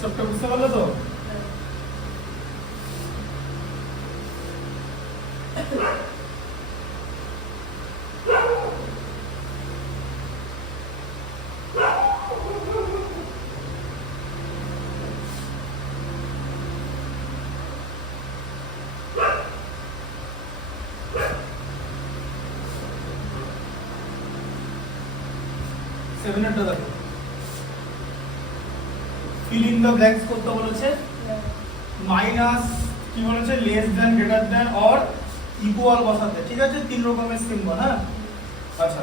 কনসেপ্টটা বুঝতে পারলে তো? সেভেনেরটা দেখো, ফিল ইন দ্য ব্ল্যাঙ্কস করতে বলেছে, মাইনাস কি বলেছে, less than, greater than or equal বসাতে, ঠিক আছে? তিন রকমের সিম্বল, হ্যাঁ। আচ্ছা,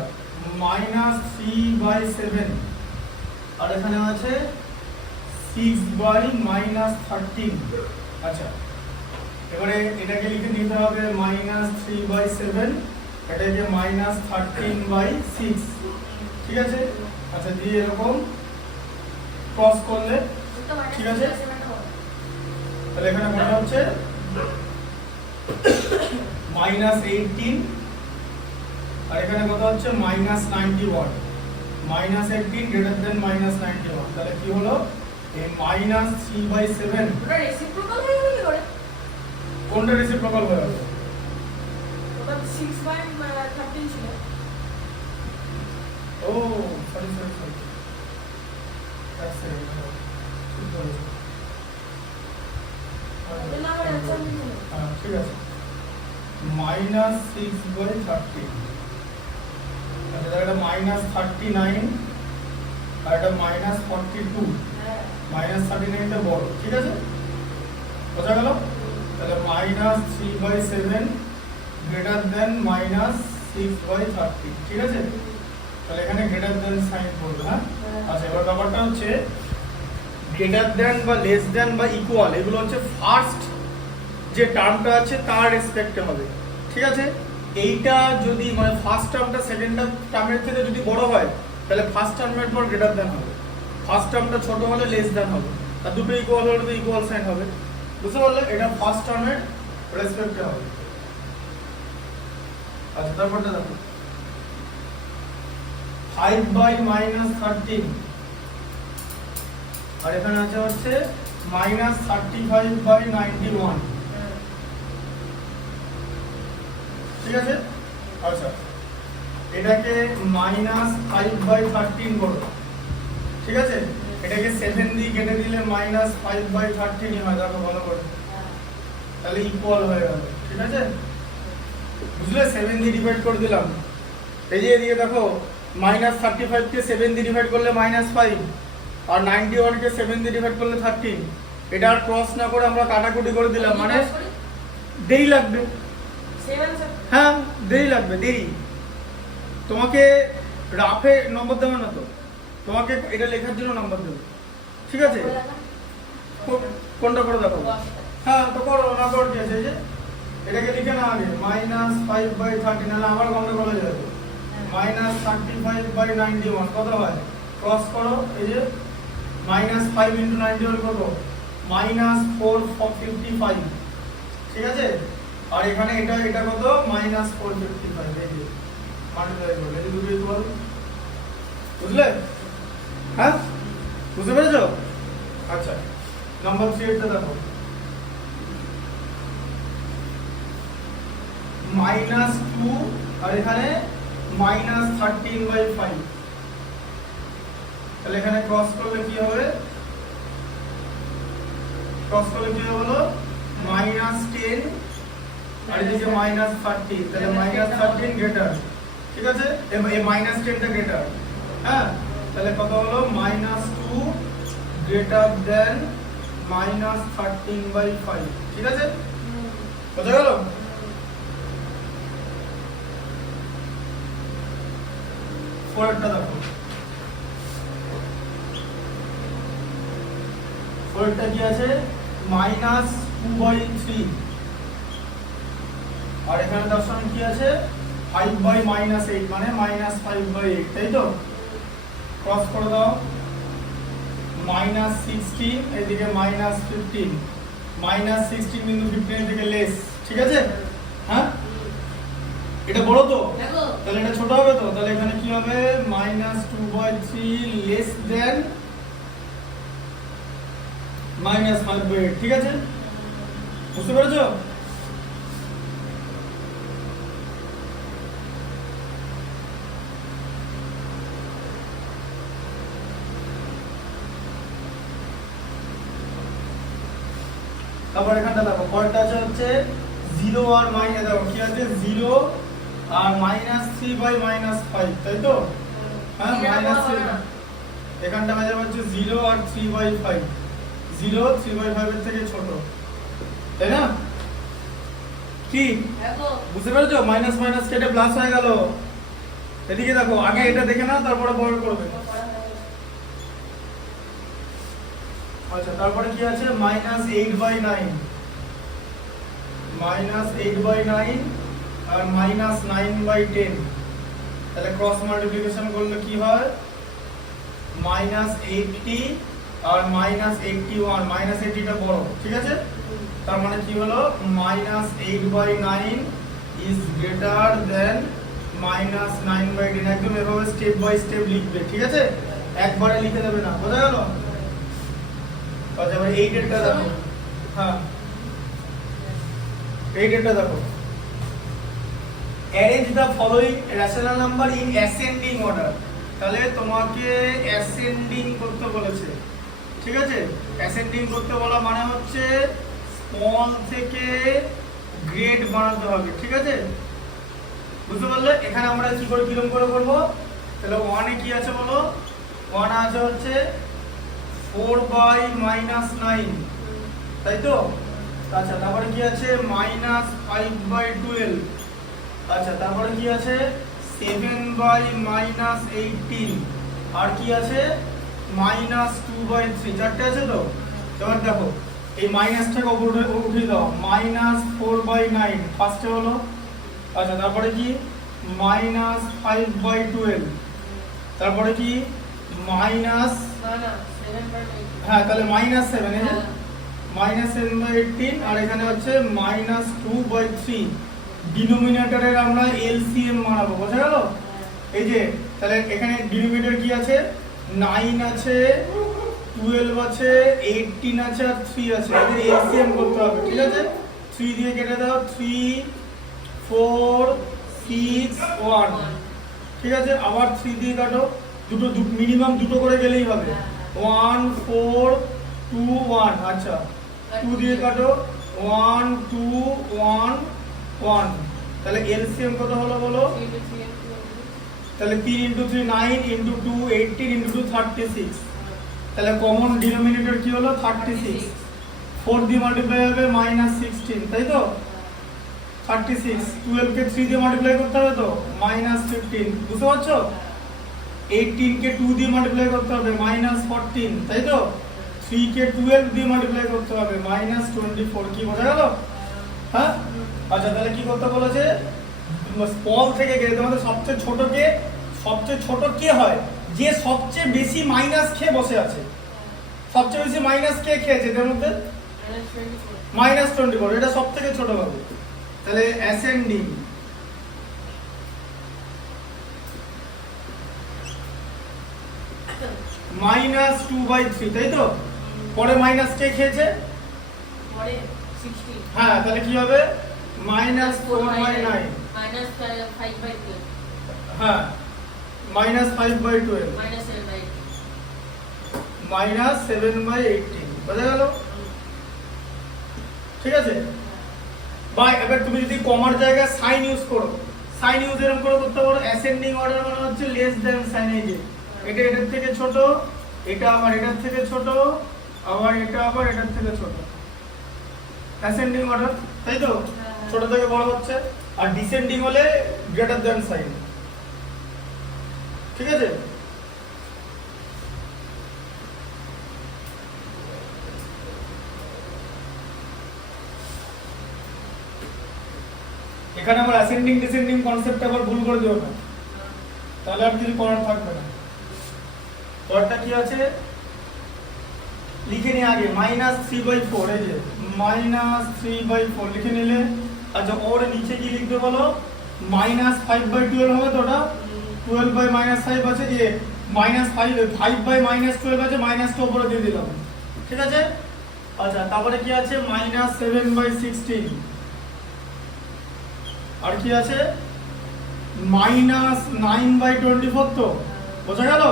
-3/7 আর এখানে আছে 6/-13। আচ্ছা, এবারে এটাকে লিখে নিতে হবে -3/7, এটাকে -13/6, ঠিক আছে? আচ্ছা, দিয়ে এরকম ক্রস করলে, ঠিক আছে? তাহলে এখানে মনে হচ্ছে -18 আর এখানে কত হচ্ছে -91, -18 গ্রেটার দেন -91, তাহলে কি হলো এই -3/7 ওটা রেসিপ্রোকাল হয়ে গেল কি করে? কোনটা রেসিপ্রোকাল হয়ে গেল? ওটা 6/13 ছিল। ও সরি, আচ্ছা ঠিক বলেছো। এটা না আমার অ্যানসার ছিল। হ্যাঁ, ঠিক আছে, -6/13, আচ্ছা এটা -39 আর এটা -42, হ্যাঁ -39 টা বড়, ঠিক আছে? বোঝা গেল? তাহলে -3/7 গ্রেটার দেন -6/13, ঠিক আছে? তাহলে এখানে গ্রেটার দেন সাইন করবে, হ্যাঁ। আচ্ছা, এবার ব্যাপারটা হচ্ছে গ্রেটার দেন বা লেস দেন বা ইকুয়াল, এগুলো হচ্ছে ফার্স্ট যে টার্মটা আছে তার রেসপেক্টে হবে, ঠিক আছে? এইটা যদি মানে ফার্স্ট টার্মটা সেকেন্ড টার্মের থেকে যদি বড় হয় তাহলে ফার্স্ট টার্মের পর গ্রেটার দেন হবে, ফার্স্ট টার্মটা ছোট হলে লেস দেন হবে, আর দুটো ইকুয়াল হলে তো ইকুয়াল সাইন হবে, বুঝতে পারলে? এটা ফার্স্ট টার্মের রেসপেক্টে হবে। আচ্ছা, তারপরটা দেখো, 5/-13 আর এখানে আছে হচ্ছে -35/91, ঠিক আছে? আচ্ছা, এটাকে -5/13 করো, ঠিক আছে? এটাকে 7 দিয়ে কেটে দিলে -5/13 হয়, দেখো ভালো করে, তাহলে ইকুয়াল হয়ে গেল, ঠিক আছে? বুঝলে? 7 দিয়ে ডিভাইড করে দিলাম, এই যে এদিকে দেখো -35 কে 7 দিয়ে ডিভাইড করলে -5 আর 91 কে 7 দিয়ে ডিভাইড করলে 13, এটা আর ক্রস না করে আমরা কাটাকুটি করে দিলাম, মানে দেরি লাগবে, 7 স্যার। হ্যাঁ দেরি লাগবে, দেরি। তোমাকে রাফে নম্বর দেবে না তো, তোমাকে এটা লেখার জন্য নম্বর দেবে, ঠিক আছে? কোনটা করে দেখো, হ্যাঁ তো করো, না করো, ঠিক আছে? এই যে এটাকে লিখে না আগে -5/13, নাহলে আবার গন্ডগোল হয়ে যাবে। -35/91 কত হয়? ক্রস করো, এই যে -5 × 91 কত? -455, ঠিক আছে? আর এখানে এটা কত? -455, এই যে মাল্টিপ্লাই করলে এই দুটো ইকুয়াল, বুঝলে? হ্যাঁ, বুঝতে পেরেছো? আচ্ছা, নাম্বার 3 টা দেখো, -2 আর এখানে -13/5, তাহলে এখানে ক্রস করলে কি হবে? ক্রস করলে কি হলো? -10 আর এদিকে -30, তাহলে -13 গ্রেটার, ঠিক আছে? এই -10 টা গ্রেটার, হ্যাঁ। তাহলে কত হলো? -2 গ্রেটার দেন -13/5, ঠিক আছে? বোঝা গেল? পরেরটা দেখো, পরেরটা কি আছে? -2/3 আর এখানে তার সঙ্গে কি আছে? 5/-8 মানে -5/8, তাই তো? ক্রস করে দাও, -16 এদিকে -15, -16 কিন্তু 15 থেকে লেস, ঠিক আছে? হ্যাঁ, এটা বড় তো, তাহলে এটা ছোট হবে তো, তাহলে এখানে কি হবে? -2/3 লেস দেন মাইনাস 5/8 ঠিক আছে বুঝতে পেরেছো তারপর এখানটা দেখো পরেরটা আছে হচ্ছে 0 আর মাইনাস দেখো কি আছে 0 আর -3/-5 তাই তো হ্যাঁ মাইনাস এখানটা হয়ে যাবে হচ্ছে 0 আর 3/5 0 3/5 এর থেকে ছোট তাই না কি দেখো বুঝতে পেরেছো মাইনাস মাইনাস কেটে প্লাস হয়ে গেল এদিকে দেখো আগে এটা দেখে নাও তারপরে বড় করবে আচ্ছা তারপরে কি আছে -8/9 -8/9 আর -9/10 তাহলে ক্রস মাল্টিপ্লিকেশন করলে কি হয় -80 আর -81 -80 টা বড় ঠিক আছে তার মানে কি হলো -8/9 is greater than -9/10 একদম এভাবে স্টেপ বাই স্টেপ লিখবে ঠিক আছে একবারে লিখে দেবে না বোঝা গেল আচ্ছা এবার 8 এরটা দেখো হ্যাঁ 8 এরটা দেখো arrange the following rational number in ascending order তাহলে তোমাকে অ্যাসেন্ডিং করতে বলেছে ঠিক আছে অ্যাসেন্ডিং করতে বলা মানে হচ্ছে স্মল থেকে গ্রেড বানাতে হবে ঠিক আছে বুঝতে পারলে এখানে আমরা কি করে বিলম্ব করে করব তাহলে 1 এ কি আছে বলো 1 আছে হচ্ছে 4/-9 তাই তো আচ্ছা তারপরে কি আছে -5/12 আচ্ছা তারপরে কি আছে 7/-18 আর কি আছে -2/3 চারটে আছে তো এবার দেখো এই মাইনাসটাকে উপরে উঠিয়ে দাও -4/9 ফার্স্টে হলো আচ্ছা তারপরে কি -5/12 তারপরে কি মাইনাস না না 7/9 হ্যাঁ তাহলে -7 এই -7/18 আর এখানে হচ্ছে -2/3 ডিনোমিনেটরের আমরা এলসিএম বানাবো বোঝা গেল এই যে তাহলে এখানে ডিনোমিনেটর কি আছে 9 আছে 12 আছে 18 আছে আর 3 আছে এদের এলসিএম করতে হবে ঠিক আছে 3 দিয়ে কেটে দাও 3 4 6 1 ঠিক আছে আবার 3 দিয়ে কাটো দুটো মিনিমাম দুটো করে গেলেই হবে 1 4 2 1 আচ্ছা 2 দিয়ে কাটো 1 2 1 1 তাহলে এলসিএম কত হলো বলো তাহলে 3 * 3 9 * 2 18 * 2 36 তাহলে কমন ডিনোমিনেটর কি হলো 36 4 দিয়ে মাল্টিপ্লাই হবে -16 তাই তো 36 12 কে 3 দিয়ে মাল্টিপ্লাই করতে হবে তো -15 বুঝতে পারছো 18 কে 2 দিয়ে মাল্টিপ্লাই করতে হবে -14 তাই তো 3 কে 12 দিয়ে মাল্টিপ্লাই করতে হবে -24 কি বোঝা গেল হ্যাঁ আচ্ছা তাহলে কি করতে বলেছে স্মল থেকে গেলে তোমাদের সবচেয়ে ছোট কে হয় যে সবচেয়ে বেশি মাইনাস খেয়ে বসে আছে সবচেয়ে বেশি মাইনাস কে খেয়েছে এর মধ্যে -24 এটা সবথেকে ছোট হবে তাহলে অ্যাসেন্ডিং -2/3 তাই তো পরে মাইনাস কে খেয়েছে পরে 16 হ্যাঁ তাহলে কি হবে -4/9 -5/12 হ্যাঁ -5/12 -7/18 বোঝা গেল ঠিক আছে বা এবার তুমি যদি কমার জায়গায় সাইন ইউজ করো সাইন ইউজ এরকম করে করতে পারো অ্যাসেন্ডিং অর্ডার মানে হচ্ছে লেস দ্যান সাইন এই যে এটা এটার থেকে ছোট এটা আবার এটার থেকে ছোট আবার এটা আবার এটার থেকে ছোট অ্যাসেন্ডিং অর্ডার তাই তো ছোট থেকে বড় হচ্ছে আর ডিসেন্ডিং হলে গ্রেটার দ্যান সাইন ঠিক আছে এখানে আমার অ্যাসেন্ডিং ডিসেন্ডিং কনসেপ্ট আবার ভুল করে দিও না তাহলে আর কিছু করার থাকবে না পরেরটা কি আছে লিখে নিয়ে আগে -3/4 এই যে -3/4 লিখে নিলে আচ্ছা ওর নিচে কি লিখতে বলো -5/12 হবে তো ওটা 12/-5 আছে যে -5 5/-12 আছে মাইনাসটা উপরে দিয়ে দিলাম ঠিক আছে আচ্ছা তারপরে কি আছে মাইনাস 7/16 আর কি আছে মাইনাস 9/24 তো বোঝা গেল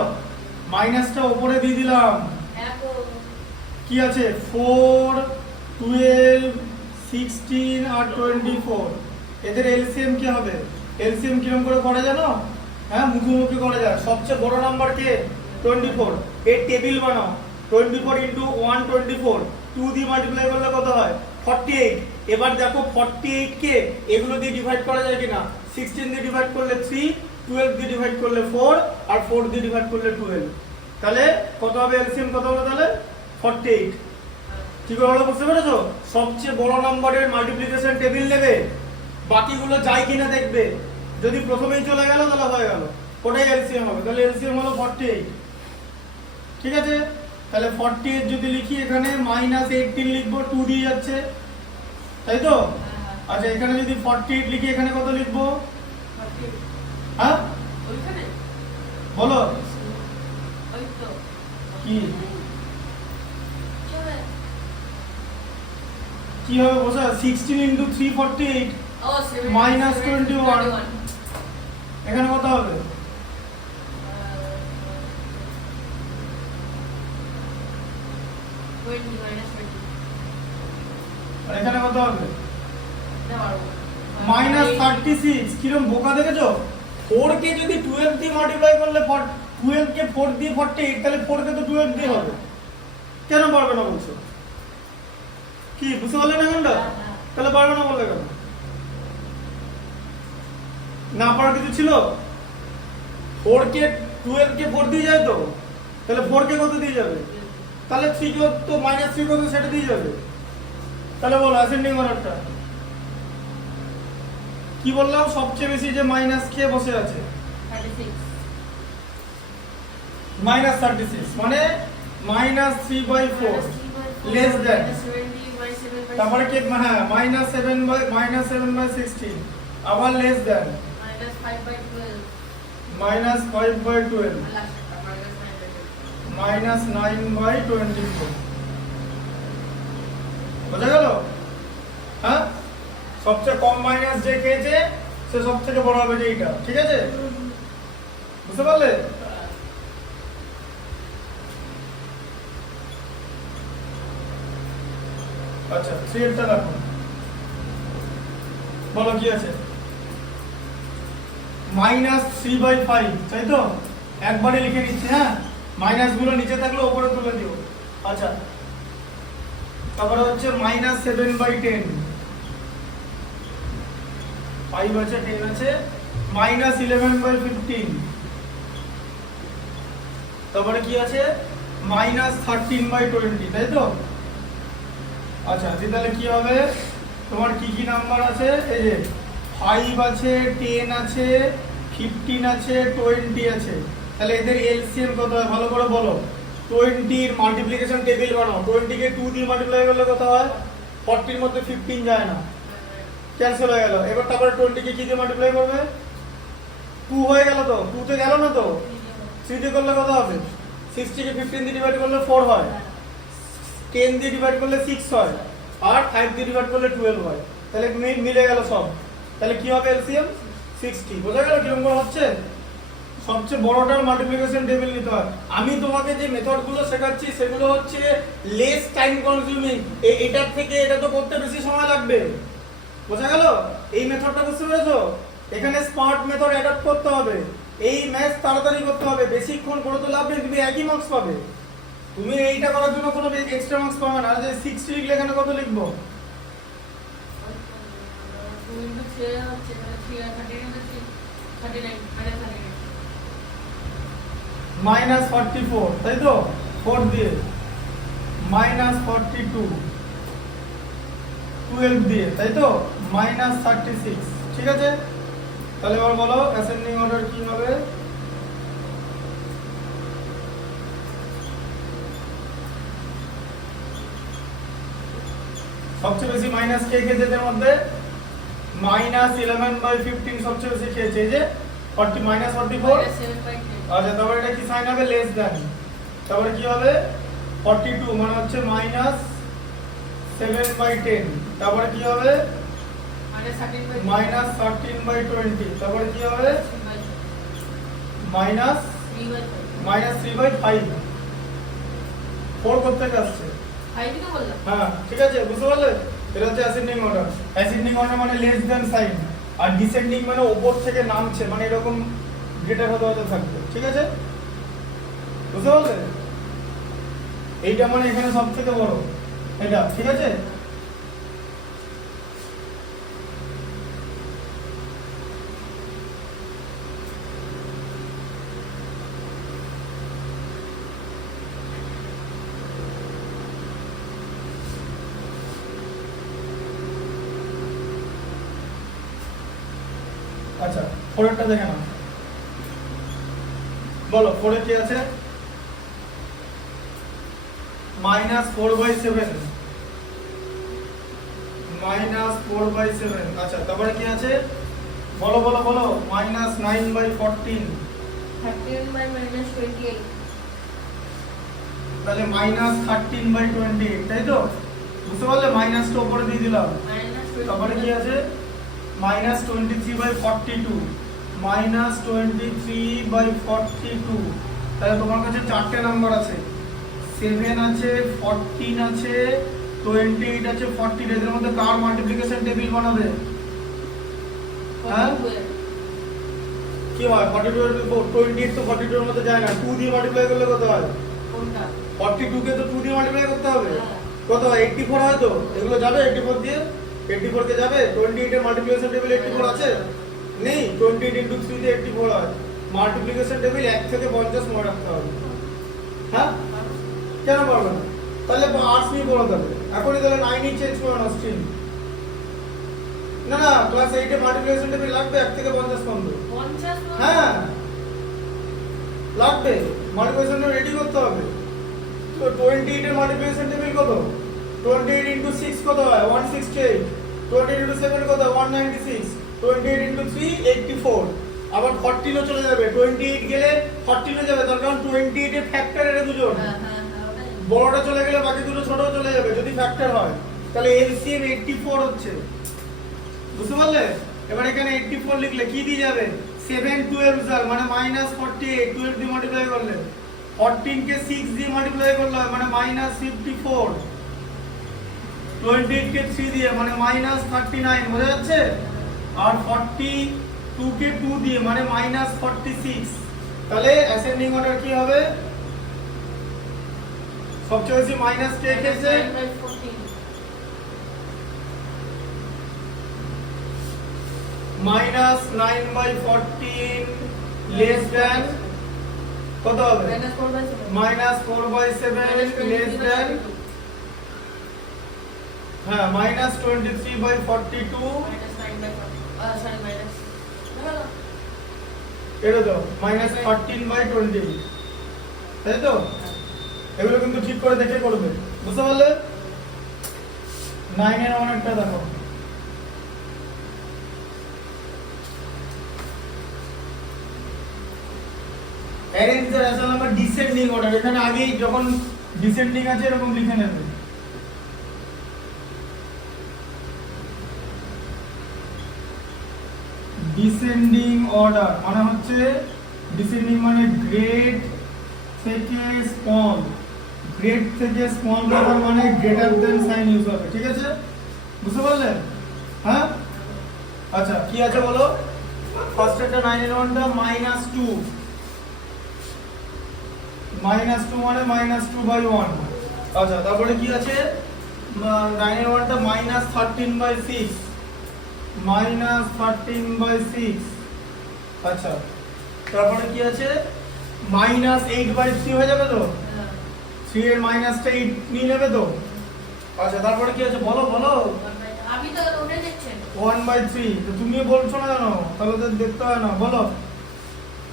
মাইনাসটা উপরে দিয়ে দিলাম দেখো কি আছে 4 12 16 আর 24 এদের এলসিএম কি হবে এলসিএম কিরকম করে করা জানো হ্যাঁ মুখোমুখি করা যায় সবচেয়ে বড় নাম্বার কে 24 এর টেবিল বানাও 24 ইনটু 124 2 দিয়ে মাল্টিপ্লাই করলে কত হয় 48 এবার দেখো 48 কে এগুলো দিয়ে ডিভাইড করা যায় কিনা 16 দিয়ে ডিভাইড করলে 3 12 দিয়ে ডিভাইড করলে 4 আর 4 দিয়ে ডিভাইড করলে 12 তাহলে কত হবে এলসিএম কত হবে তাহলে 48 কি করে হলো বুঝতে পেরেছো সবচেয়ে বড় নম্বরের মাল্টিপ্লিকেশন টেবিল নেবে বাকিগুলো যায় কিনা দেখবে যদি প্রথমেই চলে গেল তাহলে হয়ে গেল ওটাই এলসিএম হবে তাহলে এলসিএম হলো 48 ঠিক আছে তাহলে 48 যদি লিখি এখানে -18 লিখবো 2 দিয়ে যাচ্ছে তাই তো আচ্ছা এখানে যদি 48 লিখি এখানে কত লিখবো হ্যাঁ ওইখানে বলো ওই তো কি চলে কি হবে বোঝা 16 ইনটু 348 ও 7 Minus 21 এখানে কত হবে 20 minus 20 আর এখানে কত হবে না পারবো -36 কিরকম বোকা দেখেছো 4 কে যদি 12 দিয়ে মাল্টিপ্লাই করলে 12 কে 4 দিয়ে 48 তাহলে 4 কে তো 12 দিয়ে হবে কেন পারবে না বলছো কি বুঝতে পারলে না কোনটা তাহলে পারবে না বললে কেন না পারার কিছু ছিল 4 কে 12 কে 4 দিয়ে যায় তো তাহলে 4 কে কত দিয়ে যাবে তাহলে 3 কে তো -3 কত সেটা দিয়ে যাবে তাহলে বলো অ্যাসেন্ডিং অর্ডারটা কি বললাম সবচেয়ে বেশি যে মাইনাস কে বসে আছে 36 -36 মানে -3/4 লেস দ্যান তারপরে কি হ্যাঁ -7/16 আবার লেস দ্যান -5/12 -9/24 বোঝা গেল হ্যাঁ সবচেয়ে কম মাইনাস যে খেয়েছে সে সব থেকে বড় হবে যে এইটা ঠিক আছে বুঝতে পারলে আচ্ছা থ্রিটা দেখো বলো কি আছে -3/5 তাই তো একবারে লিখে নিচ্ছি হ্যাঁ মাইনাস গুলো নিচে থাকলে উপরে তুলে দিও আচ্ছা তারপরে হচ্ছে -7/10 5 আছে 10 আছে -11/15 তারপরে কি আছে -13/20 তাই তো আচ্ছা তাহলে কি হবে তোমার কি কি নাম্বার আছে এই যে 5 আছে 10 আছে 15 আছে 20 আছে তাহলে এদের এলসিএম কত হয় ভালো করে বলো 20 এর মাল্টিপ্লিকেশন টেবিল বানাও 20 কে 2 দিয়ে মাল্টিপ্লাই করলে কত হয় 40 এর মধ্যে 15 যায় না ক্যান্সেল হয়ে গেল এবার তারপরে 20 কে কি দিয়ে মাল্টিপ্লাই করবে 2 হয়ে গেল তো 2 তে গেল না তো 3 দিয়ে করলে কত হবে 60 কে 15 দিয়ে ডিভাইড করলে 4 হয় 10 দিয়ে ডিভাইড করলে 6 হয় আর 5 দিয়ে ডিভাইড করলে 12 হয় তাহলে মিলে গেল সব তাহলে কি হবে এলসিএম 60 বোঝা গেল কিরকম করে হচ্ছে সবচেয়ে বড়টার মাল্টিপ্লিকেশন টেবিল নিতে হয় আমি তোমাকে যে মেথডগুলো শেখাচ্ছি সেগুলো হচ্ছে লেস টাইম কনজিউমিং এটার থেকে এটা তো করতে বেশি সময় লাগবে বোঝা গেল এই মেথডটা বুঝতে পেরেছো এখানে স্মার্ট মেথড অ্যাডাপ্ট করতে হবে এই ম্যাথ তাড়াতাড়ি করতে হবে বেশিক্ষণ করে তো লাভ নেই তুমি একই মার্কস পাবে তুমি এইটা করার জন্য কোনো এক্সট্রা মার্কস পাবে না আর যে 60 লিখলে এখানে কত লিখবো 2 into 3 হচ্ছে তাহলে 3 আর 13 into 3 39 -44 তাই তো 4 দিয়ে -42 12 দিয়ে তাই তো -36 ঠিক আছে তাহলে এবার বলো অ্যাসেন্ডিং অর্ডার কি হবে সবচেয়ে বেশি মাইনাস কে খেয়েছে এর মধ্যে -11/15 সবচেয়ে বেশি খেয়েছে এই যে 40 -44 আচ্ছা তারপরে এটা কি সাইন হবে লেস দ্যান তারপরে কি হবে 42 মানে হচ্ছে 7/10, তারপরে কি হবে minus 13 by -13/20, তারপরে কি হবে 3 by 3/5, 4 করতে আসছে। 5 তো বললাম। হ্যাঁ ঠিক আছে, বুঝতে পারলে? এটা হচ্ছে অ্যাসেন্ডিং অর্ডার। অ্যাসেন্ডিং অর্ডার মানে লেস দ্যান সাইন, আর ডিসেন্ডিং মানে উপর থেকে নামছে, মানে এরকম গ্রেটার হতে হতে থাকবে। ঠিক আছে, বুঝতে পারলে? এইটা মানে এখানে সব থেকে বড় এটা। ঠিক আছে, আচ্ছা পরেরটা দেখে নাও, বলো পরে কি আছে? -4/7, -4/7। আচ্ছা তারপরে কি আছে? বলো বলো বলো। -9/14, 13 by -28, তাহলে -13/28, তাই তো? বুঝতে পারলে? মাইনাসটা উপরে দিয়ে দিলাম। তারপরে কি আছে? -23/42, -23/42। তাহলে তোমার কাছে চারটে নাম্বার আছে, 7 আছে, 14 আছে, 28 আছে, 40। এদের মধ্যে কার মাল্টিপ্লিকেশন টেবিল বানাবে? হ্যাঁ কি হয়? 42 এর 28 তো 42 এর মধ্যে যায় না, 2 দিয়ে মাল্টিপ্লাই করলে কত হয়? কোনটা? 42 কে তো 2 দিয়ে মাল্টিপ্লাই করতে হবে। হ্যাঁ। কত হয়? 84 হয় তো? এগুলো যাবে 84 দিয়ে? 84 কে যাবে? 28 এর মাল্টিপ্লিকেশন টেবিল 84 আছে? নেই। 28 * 3 দিয়ে 84 হয়। মাল্টিপ্লিকেশন টেবিল 1 থেকে 50 মনে রাখতে হবে। হ্যাঁ কেন পারবে না? তাহলে আর্টস নিয়ে পড়ো তাহলে এখনই, তাহলে 9 চেঞ্জ করো না স্ট্রিম। না না, ক্লাস 8 এ মাল্টিপ্লিকেশন টেবিল লাগবে 1 থেকে 50 পর্যন্ত। 50? হ্যাঁ লাগবে, মাল্টিপ্লিকেশন রেডি করতে হবে। তো 28 এর মাল্টিপ্লিকেশন টেবিল কত? 28 * 6 কত হয়? 168। 28 * 7 কত? 196। 28 * 3 84। আবার 14 ও চলে যাবে, 28 গেলে 14 ও যাবে, তার কারণ 28 এর ফ্যাক্টর এর দুজন। হ্যাঁ হ্যাঁ ওটাই। বড়টা চলে গেলে বাকি দুটো ছোটও চলে যাবে যদি ফ্যাক্টর হয়। তাহলে এলসিএম 84 হচ্ছে, বুঝতে পারলে? এবার এখানে 84 লিখলে কি দিয়ে যাবে? 7 12 মানে -48, 12 দিয়ে মাল্টিপ্লাই করলে 14 কে 6 দিয়ে মাল্টিপ্লাই করলে মানে -54, 28 কে 3 দিয়ে মানে -39, বোঝা যাচ্ছে? আর 42 কে 2 দিয়ে মানে -46। তাহলে অ্যাসেন্ডিং অর্ডার কি হবে? সবচেয়ে বেশি মাইনাস কে খেয়েছে? 9 by 14, -9/14 লেস দ্যান কত হবে? -4/7, -4/7 লেস দ্যান, হ্যাঁ -23/42, -9 by 40, sorry minus, এটা তো -13/20, তাই তো? এগুলো কিন্তু ঠিক করে দেখে করবে, বুঝতে পারলে? 9 এর অনেকটা দেখো, arrange the rational number descending order. এখানে আগেই যখন ডিসেন্ডিং আছে এরকম লিখে নেবে। ডিসেন্ডিং অর্ডার মানে হচ্ছে, ডিসেন্ডিং মানে গ্রেড থেকে স্মল, গ্রেড থেকে স্মল করার মানে গ্রেটার দেন সাইন ইউজ হবে। ঠিক আছে, বুঝতে পারলে? হ্যাঁ আচ্ছা কি আছে বলো? ফার্স্ট একটা 9 এর ওয়ানটা -2, -2 মানে -2/1। আচ্ছা তারপরে কি আছে? 9 এর ওয়ানটা -13/6, -13/6। আচ্ছা তারপরে কি আছে? -8/3 হয়ে যাবে তো? 3 এর মাইনাসটা 8 নিয়ে নেবে তো? আচ্ছা তারপরে কি আছে বলো বলো? আপনি তো ওটা দেখছেন 1/3। তো তুমি বলছো না কেন? তাহলে তো দেখতে হয় না, বলো।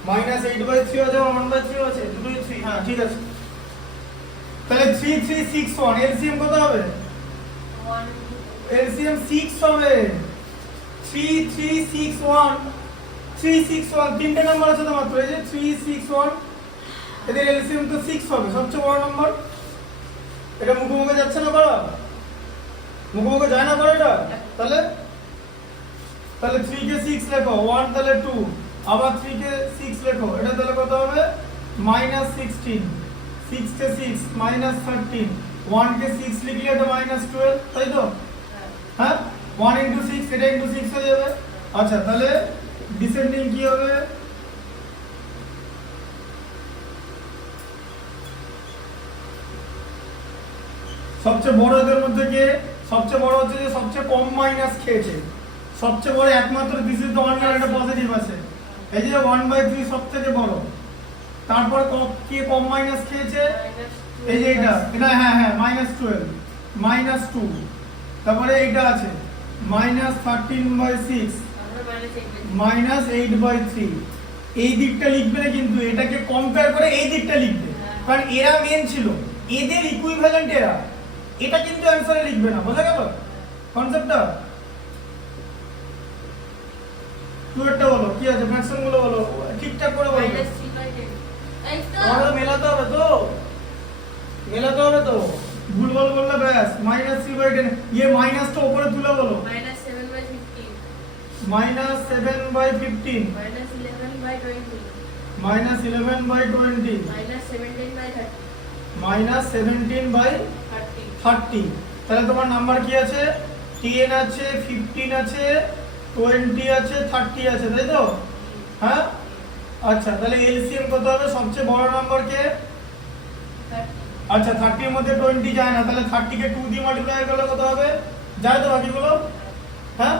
-8/3 আছে, 1/3 আছে, দুটোই 3। হ্যাঁ ঠিক আছে, তাহলে 3 3 6 1। এলসিএম কত হবে? 1 এলসিএম 6 হবে। 3 3 6 1, 3 6 1, তিনটে নাম্বার আছে তো মাত্র, এই যে 3 6 1, এদের এলসিএম তো 6 হবে, সবচেয়ে বড় নাম্বার। এটা মুখে মুখে যাচ্ছে না বড়? মুখে যায় না করে এটা? তাহলে তাহলে 3 কে 6 লেখো, 1 তাহলে 2, আবার 3 কে 6 লেখো, এটা তাহলে কত হবে? -16, 6 কে 6 -13, 1 কে 6 লিখলে এটা -12, তাই তো? হ্যাঁ 1 * 6 এটা * 6 হয়ে যাবে। আচ্ছা তাহলে ডিসেন্ডিং কি হবে? সবচেয়ে বড় এদের মধ্যে কে? সবচেয়ে বড় হচ্ছে যে সবচেয়ে কম মাইনাস খেয়েছে, সবচেয়ে বড় একমাত্র দিস ইজ দ্য ওয়ান এর একটা পজিটিভ আছে, এই যে 1/3 সবথেকে বড়। তারপর কে কম মাইনাস খেয়েছে? এই যে এটা এটা হ্যাঁ হ্যাঁ -12 -2, তারপরে এইটা আছে -13/6 -8/3। এই দিকটা লিখবে না কিন্তু, এটাকে কম্পেয়ার করে এই দিকটা লিখবে, কারণ এরা মেন ছিল, এদের ইকুইভ্যালেন্ট এরা, এটা কিন্তু অ্যানসারে লিখবে না। বোঝা গেল কনসেপ্টটা? তুই একটা বলো কি আছে, ফ্র্যাকশন গুলো বলো ঠিকঠাক করে বলো। আমাদের মেলাতে হবে তো, মেলাতে হবে তো, ভুলভাল বললে ব্যাস। -3/10, ये মাইনাসটা উপরে তুলে বলো। -7/15 -7/15 -11/20 -17/30 তাহলে তোমার নাম্বার কি আছে? 10 আছে, 15 আছে, 20 আছে, 30 আছে, তাই তো? হ্যাঁ আচ্ছা তাহলে এলসিএম কত হবে? সবচেয়ে বড় নাম্বার কে? আচ্ছা 30 এর মধ্যে 20 যায় না, তাহলে 30 কে 2 দিয়ে মাল্টিপ্লাই করলে কত হবে? যায় তো বাকিগুলো? হ্যাঁ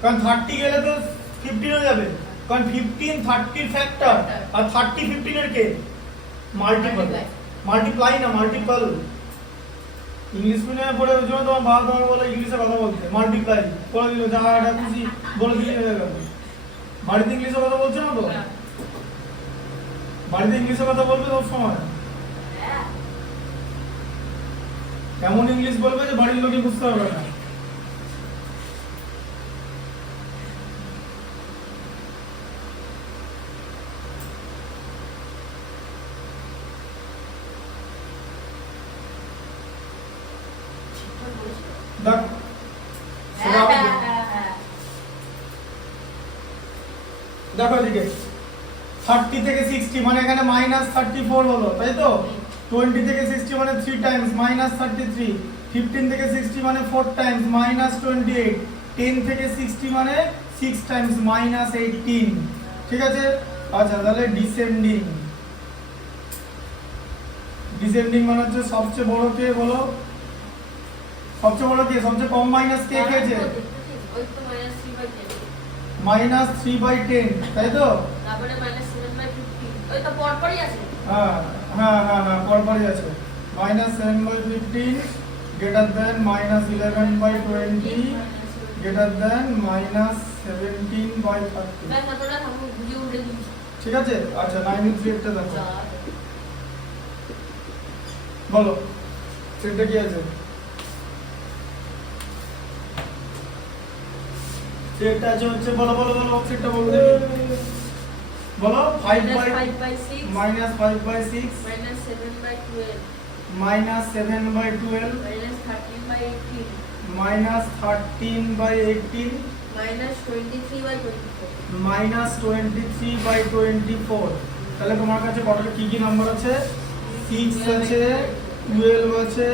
কারণ 30 গেলে তো 15 হয়ে যাবে, কারণ 15 30 এর ফ্যাক্টর, আর 30 15 এর কে? মাল্টিপল। মাল্টিপ্লাই না, মাল্টিপল। ইংলিশ মিডিয়ামে পড়ে ওই জন্য তোমার বাবা তোমার বলে ইংলিশে কথা বলতে, মাল্টিপ্লাই করে দিল, যা এটা খুশি বলে দিলে হয়ে গেল। বাড়িতে ইংলিশে কথা বলছো না তো? বাড়িতে ইংলিশে কথা বলবে সব সময়, এমন ইংলিশ বলবে যে বাড়ির লোকে বুঝতে পারবে না। দেখ দেখো এদিকে 30 থেকে 60 মানে এখানে -34 হলো, তাই তো? 20 থেকে 60 মানে 3 টাইমস -33, 15 থেকে 60 মানে 4 টাইমস -28, 10 থেকে 60 মানে 6 টাইমস -18, ঠিক আছে? আচ্ছা তাহলে ডিসেন্ডিং, ডিসেন্ডিং মানে হচ্ছে সবচেয়ে বড় কে বলো? সবচেয়ে বড় কে? সবচেয়ে কম মাইনাস কে খেয়েছে? ওই তো -3/10 -3/10, তাই তো? তারপরে -7/15 ওই তো পরপরই আছে। হ্যাঁ হ্যাঁ হ্যাঁ হ্যাঁ পরপরই আছে। -7/15 greater than -11/20 greater than -17/30, ব্যাস এতটা থামু, বুঝিয়ে উল্টে দিচ্ছি। ঠিক আছে? আচ্ছা 9 টা দেখো, বলো সেটা কি আছে? সেটা আছে হচ্ছে, বলো বলো বলো সেটা বলতে বলো। 5/6 -5/6 -5/6 -7/12 -7/12 -13/18 -13/24 -23/24। তাহলে তোমার কাছে কতটা কি কি নাম্বার আছে? 6 আছে, 12 আছে,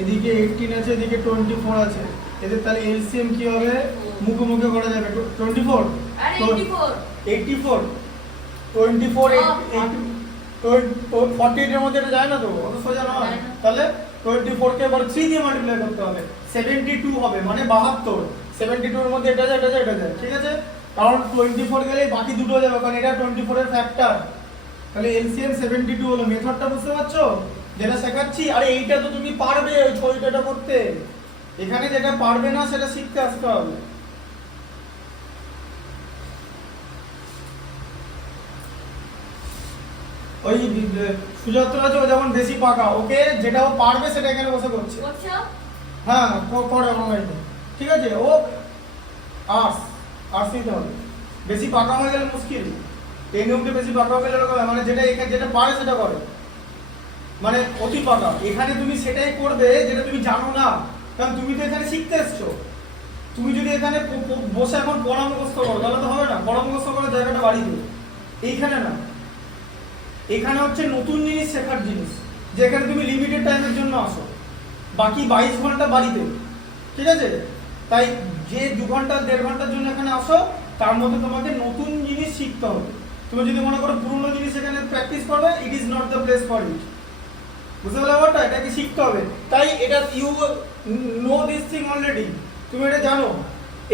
এদিকে 18 আছে, এদিকে 24 আছে। এদের তাহলে এলসিএম কি হবে? মুখে মুখে করা যাবে। 24 আরে 84 84 24 48 এর মধ্যে এটা যায় না তো, অত সোজা নয়। তাহলে 24 কে এবার 3 দিয়ে মাল্টিপ্লাই করতে হবে, 72 হবে, মানে 72। 72 এর মধ্যে এটা যায়, এটা যায়, এটা যায়, ঠিক আছে? কারণ 24 গেলে বাকি দুটো যাবে, কারণ এটা 24 এর ফ্যাক্টর। তাহলে এলসিএম 72 হলো। মেথডটা বুঝতে পারছো যেটা শেখাচ্ছি? আরে এইটা তো তুমি পারবে ওই ছয়টা করতে, এখানে যেটা পারবে না সেটা শিখতে আসতে হবে। ওই সুজাত্রা আছে, ও যেমন বেশি পাকা, ওকে যেটা ও পারবে সেটা এখানে বসে করছে। করছো? হ্যাঁ করে অনলাইনে, ঠিক আছে? ও আর্টস নিতে হবে। বেশি পাকা হয়ে গেলে মুশকিল, এই নিয়মটা বেশি পাকা হয়ে গেলে এরকম হয়, মানে যেটা এখানে যেটা পারে সেটা করে, মানে অতি পাকা। এখানে তুমি সেটাই করবে যেটা তুমি জানো না, কারণ তুমি তো এখানে শিখতে এসছো। তুমি যদি এখানে বসে এখন পড়া মুখস্থ করো তাহলে তো হবে না। পড়া মুখস্থ করার জায়গাটা বাড়ি দিও, এইখানে না। এখানে হচ্ছে নতুন জিনিস শেখার জিনিস, যেখানে তুমি লিমিটেড টাইমের জন্য আসো, বাকি 22 ঘন্টা বাড়িতে, ঠিক আছে? তাই যে 2 ঘন্টা 1.5 ঘন্টার জন্য এখানে আসো, তার মধ্যে তোমাকে নতুন জিনিস শিখতে হবে। তুমি যদি মনে করো পুরনো জিনিস এখানে প্র্যাকটিস করবে, it is not the place for it. বুঝতে পারলে ব্যাপারটা? এটাকে শিখতে হবে। তাই এটা you know this thing already, তুমি এটা জানো,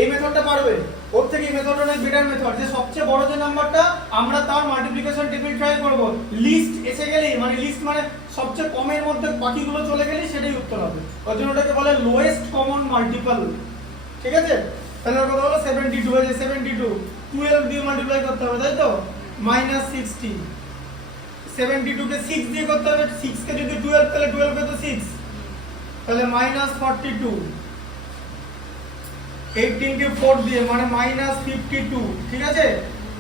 এই মেথডটা পারবে। ওর থেকে এই মেথডটা অনেক বেটার মেথড, যে সবচেয়ে বড় যে নাম্বারটা আমরা তার মাল্টিপ্লিকেশন টেবিল ট্রাই করব, লিস্ট এসে গেলেই, মানে লিস্ট মানে সবচেয়ে কমের মধ্যে বাকিগুলো চলে গেলেই সেটাই উত্তর হবে। ওই জন্য ওটাকে বলে লোয়েস্ট কমন মাল্টিপল, ঠিক আছে? তাহলে ওর কথা হলো 72 হয়ে যায়। 72 12 দিয়ে মাল্টিপ্লাই করতে হবে, তাই তো? -60, 72 কে 6 দিয়ে করতে হবে। 6 কে যদি 12, তাহলে 12 কে তো 6, তাহলে -42, 18 কে 4 দিয়ে মানে -52, ঠিক আছে?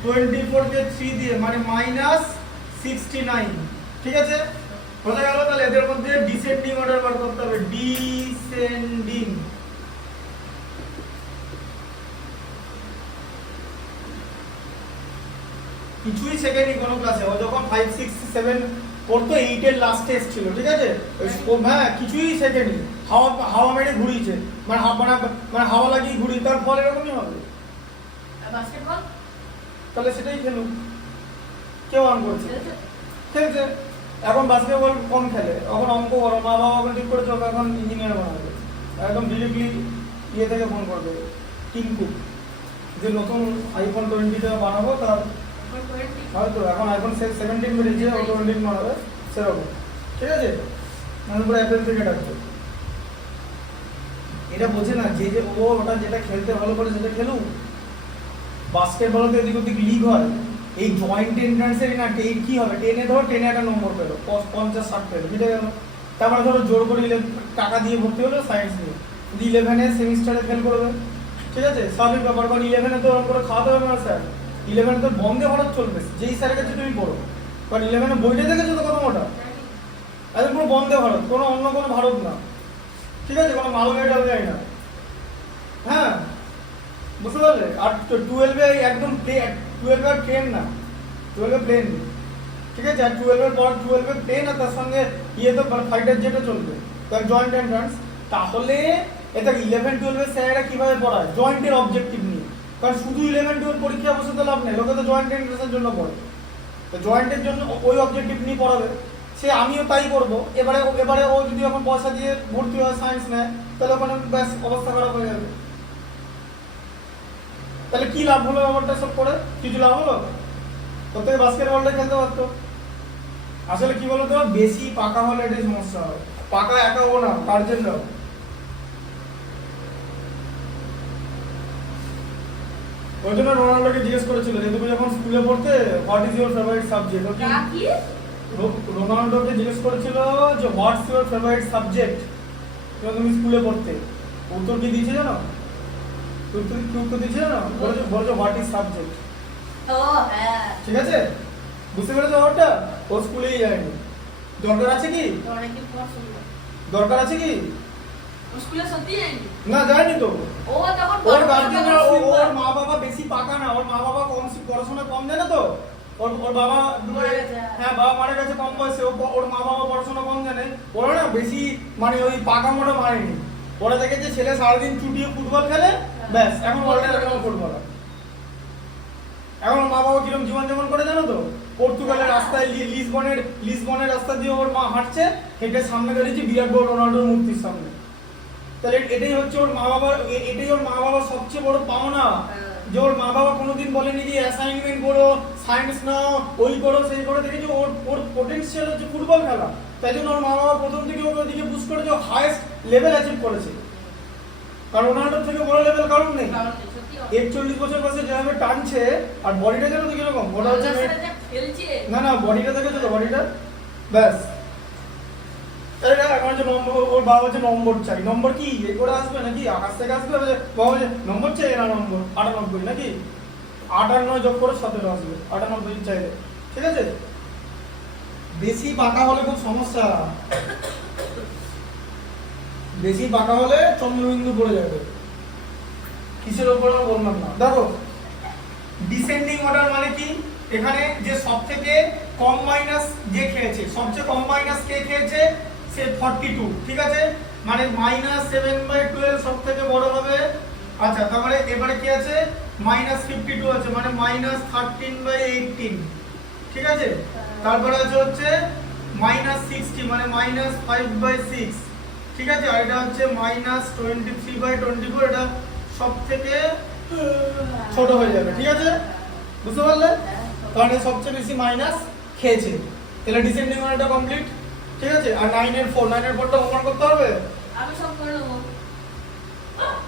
24 কে 3 দিয়ে মানে -69, ঠিক আছে? বোঝা গেল? তাহলে এদের মধ্যে ডিসেন্ডিং অর্ডার বার করতে হবে, ডিসেন্ডিং। কিছুই শেখেনি কোনো ক্লাসে, ও যখন 5, 6, 7 পড়তো, 8 এর লাস্ট টেস্ট ছিল, ঠিক আছে? হ্যাঁ, কিছুই শেখেনি, হাওয়া মেরে ঘুরিয়েছে, মানে হাওয়া লাগিয়ে ঘুরি, তার ফল এরকমই হবে। বাস্কেটবল তাহলে সেটাই খেলুক, কেউ অন করছে, খেলছে। এখন বাস্কেটবল কম খেলে, এখন অঙ্ক করো, মা বাবা এখন ঠিক করেছে ওকে এখন ইঞ্জিনিয়ার বানাবে। একদম ডিরেক্টলি ইয়ে থেকে ফোন করবে, টিঙ্কু, যে নতুন iPhone 20 বানাবো, তার হয়তো এখন iPhone 17 বেরিয়েছে, ও 20 বানাবে, সেরকম, ঠিক আছে? মানে পুরো অ্যাপেল থেকে ডাকছে। এটা বোঝে না যে ও ওটা যেটা খেলতে ভালো করে সেটা খেলুক। বাস্কেটবল তো এদিক ওদিক লিগ হয়, এই জয়েন্ট এন্ট্রান্সের না কি হবে, 10 এ ধরো, 10 এ একটা নম্বর পেলো, 50-60 পেলো, মিটে গেল। তারপরে ধরো জোর করে টাকা দিয়ে ভর্তি হলো সায়েন্স নিয়ে, যদি 11 সেমিস্টারে ফেল করবে, ঠিক আছে? স্বাভাবিক ব্যাপার, কারণ 11 তো ওরকম করে খাওয়াতে হবে না স্যার। 11 তো বন্ধে ভারত চলবে, যেই স্যারের কাছে তুমি পড়ো, কারণ 11 বইটা দেখেছো তো কত মোটা, একদম পুরো বন্ধে ভারত, কোনো অন্য কোনো ভারত না, ঠিক আছে? কোনো মালগাড়ি টালগাড়ি না, হ্যাঁ, বুঝতে পারলে? আর 12 একদম প্লেন, 12 আর ট্রেন না, 12 প্লেন, ঠিক আছে? আর 12 পর 12 প্লেন, আর তার সঙ্গে ইয়ে তো ফাইটার জেটও চলবে, তার জয়েন্ট এন্ট্রান্স। তাহলে এটা 11-12 স্যারেরা কিভাবে পড়ায়? জয়েন্টের অবজেক্টিভ নিয়ে, কারণ শুধু 11-12 পরীক্ষা বসে তো লাভ নেই, লোকে তো জয়েন্ট এন্ট্রান্সের জন্য পড়ে, তো জয়েন্টের জন্য ওই অবজেক্টিভ নিয়ে পড়াবে। সে আমিও তাই করবো। এবারে ও যদি এখন পয়সা দিয়ে ভর্তি হয়, সায়েন্স নেয়, তাহলে ওখানে ব্যাস অবস্থা খারাপ হয়ে যাবে। তাহলে কি লাভ হলো ব্যাপারটা সব করে? কিছু লাভ হলো? প্রত্যেকে বাস্কেটবলটা খেলতে পারতো। আসলে কি বলতো, বেশি পাকা হলে এটাই সমস্যা হয়। পাকা একাও না, গার্জেনরাও। ওই জন্য রোনাল্ডোকে জিজ্ঞেস করেছিল যে তুমি যখন স্কুলে পড়তে, what is your favourite subject? রোনাল্ডোকে জিজ্ঞেস করেছিল যে হোয়াটস ইউর ফেভারিট সাবজেক্ট যখন তুমি স্কুলে পড়তে। উত্তর কি দিয়েছে জানো? উত্তর দিয়েছে জানো? বলেছে হোয়াট ইজ সাবজেক্ট। ও হ্যাঁ, ঠিক আছে, বুঝতে পেরেছো ব্যাপারটা? ও স্কুলেই যায়নি। দরকার আছে কি? দরকার আছে কি? স্কুলে সত্যি যায়নি না, যায়নি তো। ও তখন ওর গার্জিয়ানরা, ওর মা বাবা বেশি পাকা না, ওর মা বাবা কম পড়াশোনা কম জানে তো। ওর বাবা, হ্যাঁ, বাবা মারা গেছে কম বয়সে, ওর মা বাবা পড়াশোনা কম জানে। ওরা না বেশি মানে ওই পাকা মোটা মারেনি। ওরা দেখেছে ছেলে সারাদিন চুটিয়ে ফুটবল খেলে, ব্যাস, এখন ওয়ার্ল্ডের ফুটবলার। এখন মা বাবা কিরকম জীবনযাপন করে জানো তো? পর্তুগালের রাস্তায়, লিসবনের রাস্তা দিয়ে ওর মা হাঁটছে, হেঁটে সামনে দাঁড়িয়েছে বিরাট বড় রোনাল্ডোর মূর্তির সামনে। তাহলে এটাই হচ্ছে ওর মা বাবা, এটাই ওর মা বাবার সবচেয়ে বড় পাওনা, যে ওর মা বাবা কোনোদিন বলেনি যে অ্যাসাইনমেন্ট করো, সায়েন্স নাও, ওই করো, সেই করো। দেখেছি ওর পোটেনশিয়াল হচ্ছে ফুটবল খেলা, তাই জন্য ওর মা বাবা প্রথম থেকে ওকে ওদিকে পুশ করেছে, হাইয়েস্ট লেভেল অ্যাচিভ করেছে। কারণ রোনাল্ডোর থেকে বড় লেভেল কারণ নেই। 41 বছর বয়সে যেভাবে টানছে, আর বডিটা যেন তো কিরকম, ওটা হচ্ছে না, বডিটা দেখেছো তো, বডিটা ব্যাস। এখন হচ্ছে নম্বর, ওর বাবা হচ্ছে নম্বর চাই। নম্বর কি এই করে আসবে নাকি? আকাশ থেকে আসবে? বাবা বলছে নম্বর চাই না, নম্বর 98 নাকি 58 যোগ করে 17 আসবে, 98 চাইলে, ঠিক আছে? বেশি পাকা হলে খুব সমস্যা। বেশি বাঁকা হলে চন্দ্রবিন্দু পড়ে যাবে। কিসের উপর আমরা বললাম না। দেখো ডিসেন্ডিং অর্ডার মানে কি, এখানে যে সবথেকে কম মাইনাস যে খেয়েছে, সবচেয়ে কম মাইনাস কে খেয়েছে, সে 42, ঠিক আছে, মানে -7/12 সবথেকে বড় হবে। আচ্ছা তারপরে এবারে কি আছে, -52 আছে, মানে -13/18, ঠিক আছে। তারপরে আছে হচ্ছে -60, মানে -5/6, ঠিক আছে। আর এটা হচ্ছে -23/24, এটা সবথেকে ছোট হয়ে যাবে, ঠিক আছে, বুঝতে পারলে? কারণ এ সবচেয়ে বেশি মাইনাস খেয়েছে। তাহলে ডিসেন্ডিং অর্ডারটা কমপ্লিট, ঠিক আছে। আর 9 এর 4টা হোমওয়ার্ক করতে হবে। আমি সব করে দেবো।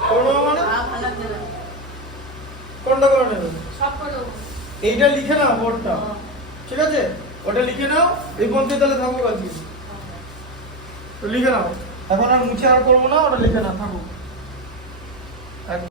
করবো মানে ভালো লাগবে না। কোনটা করে নেবে? সব করে দেবো। এইটা লিখে নাও বোর্ডটা, ঠিক আছে, ওটা লিখে নাও। এই পর্যন্ত তাহলে থাকুক আজকে, তো লিখে নাও। এখন আর মুছে আর করবো না, ওটা লিখে নাও, থাকুক।